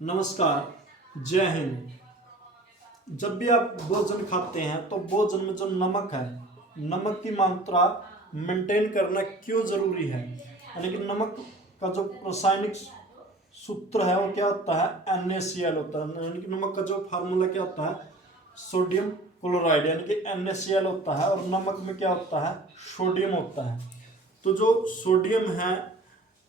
नमस्कार, जय हिंद। जब भी आप भोजन खाते हैं तो भोजन में जो नमक है, नमक की मात्रा मेंटेन करना क्यों जरूरी है। यानी कि नमक का जो रासायनिक सूत्र है वो क्या होता है, NaCl होता है। यानी कि नमक का जो फार्मूला क्या होता है, सोडियम क्लोराइड, यानी कि NaCl होता है। और नमक में क्या होता है, सोडियम होता है। तो जो सोडियम है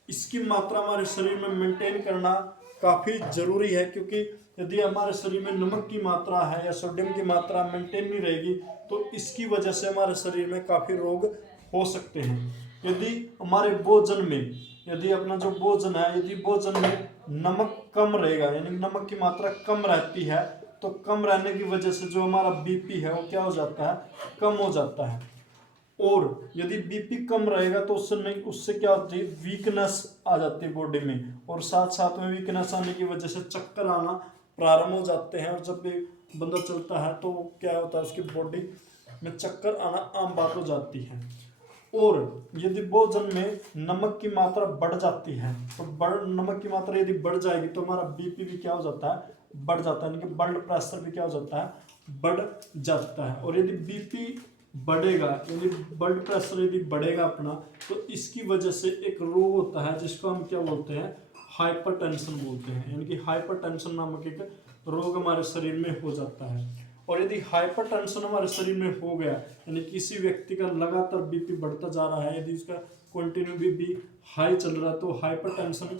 इसकी मात्रा हमारे शरीर में मेंटेन करना काफ़ी ज़रूरी है, क्योंकि यदि हमारे शरीर में नमक की मात्रा है या सोडियम की मात्रा मेंटेन नहीं रहेगी तो इसकी वजह से हमारे शरीर में काफ़ी रोग हो सकते हैं। यदि हमारे भोजन में, यदि अपना जो भोजन है, यदि भोजन में नमक कम रहेगा, यानी नमक की मात्रा कम रहती है, तो कम रहने की वजह से जो हमारा BP है वो क्या हो जाता है, कम हो जाता है। और यदि BP कम रहेगा तो उससे क्या होती है, वीकनेस आ जाती है बॉडी में। और साथ साथ में वीकनेस आने की वजह से चक्कर आना प्रारंभ हो जाते हैं। और जब भी बंदा चलता है तो क्या होता है, उसकी बॉडी में चक्कर आना आम बात हो जाती है। और यदि भोजन में नमक की मात्रा बढ़ जाती है तो नमक की मात्रा यदि बढ़ जाएगी तो हमारा BP भी क्या हो जाता है, बढ़ जाता है। यानी कि ब्लड प्रेशर भी क्या हो जाता है, बढ़ जाता है। और यदि BP बढ़ेगा, यदि ब्लड प्रेशर यदि बढ़ेगा अपना, तो इसकी वजह से एक रोग होता है जिसको हम क्या बोलते हैं, हाइपरटेंशन बोलते हैं। यानी कि हाइपरटेंशन नामक एक रोग हमारे शरीर में हो जाता है। और यदि हाइपरटेंशन हमारे शरीर में हो गया, यानी किसी व्यक्ति का लगातार BP बढ़ता जा रहा है, यदि उसका कंटिन्यू BP हाई चल रहा है, तो हाइपरटेंशन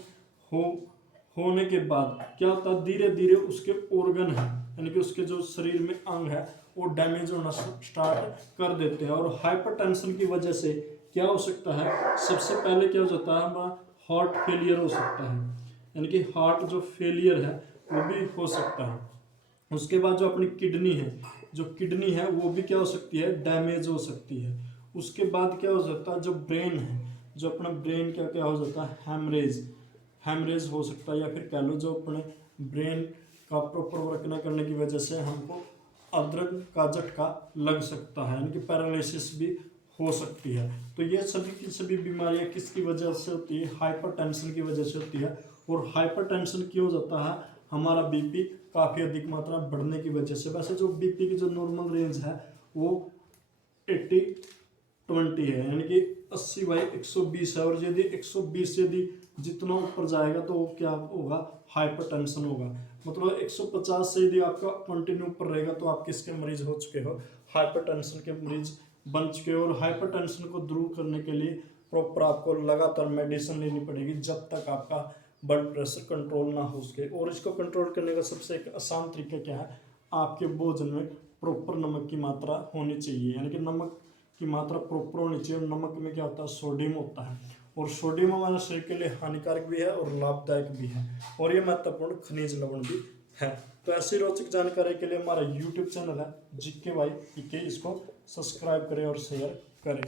होने के बाद क्या होता है, धीरे धीरे उसके ऑर्गन है, यानी कि उसके जो शरीर में अंग है वो डैमेज होना स्टार्ट कर देते हैं। और हाइपरटेंशन की वजह से क्या हो सकता है, सबसे पहले क्या हो जाता है, हमारा हार्ट फेलियर हो सकता है। यानी कि हार्ट जो फेलियर है वो भी हो सकता है। उसके बाद जो अपनी किडनी है, जो किडनी है वो भी क्या हो सकती है, डैमेज हो सकती है। उसके बाद क्या हो सकता है, जो ब्रेन है, जो अपना ब्रेन क्या क्या हो जाता है, हैमरेज हो सकता है। या फिर कह लो जो अपने ब्रेन का प्रॉपर वर्क न करने की वजह से हमको अदरक का झटका लग सकता है, यानी कि पैरालिसिस भी हो सकती है। तो ये सभी की सभी बीमारियां किसकी वजह से होती है, हाइपरटेंशन की वजह से होती है। और हाइपरटेंशन क्यों होता है, हमारा BP काफ़ी अधिक मात्रा बढ़ने की वजह से। वैसे जो BP की जो नॉर्मल रेंज है वो 80/20 है, यानी कि 80/120 है। और यदि 120 यदि जितना ऊपर जाएगा तो वो क्या होगा, हाइपरटेंशन होगा। मतलब 150 से यदि आपका कंटिन्यू ऊपर रहेगा तो आप किसके मरीज हो चुके हो, हाइपरटेंशन के मरीज बन चुके हो। और हाइपरटेंशन को दूर करने के लिए प्रॉपर आपको लगातार मेडिसिन लेनी पड़ेगी जब तक आपका ब्लड प्रेशर कंट्रोल ना हो सके। और इसको कंट्रोल करने का सबसे एक आसान तरीका क्या है, आपके भोजन में प्रॉपर नमक की मात्रा होनी चाहिए। यानी कि नमक की मात्रा प्रॉपर होनी चाहिए। और नमक में क्या होता है, सोडियम होता है। और सोडियम हमारे शरीर के लिए हानिकारक भी है और लाभदायक भी है। और ये महत्वपूर्ण खनिज लवण भी है। तो ऐसी रोचक जानकारी के लिए हमारा YouTube चैनल है GK by PK, इसको सब्सक्राइब करें और शेयर करें।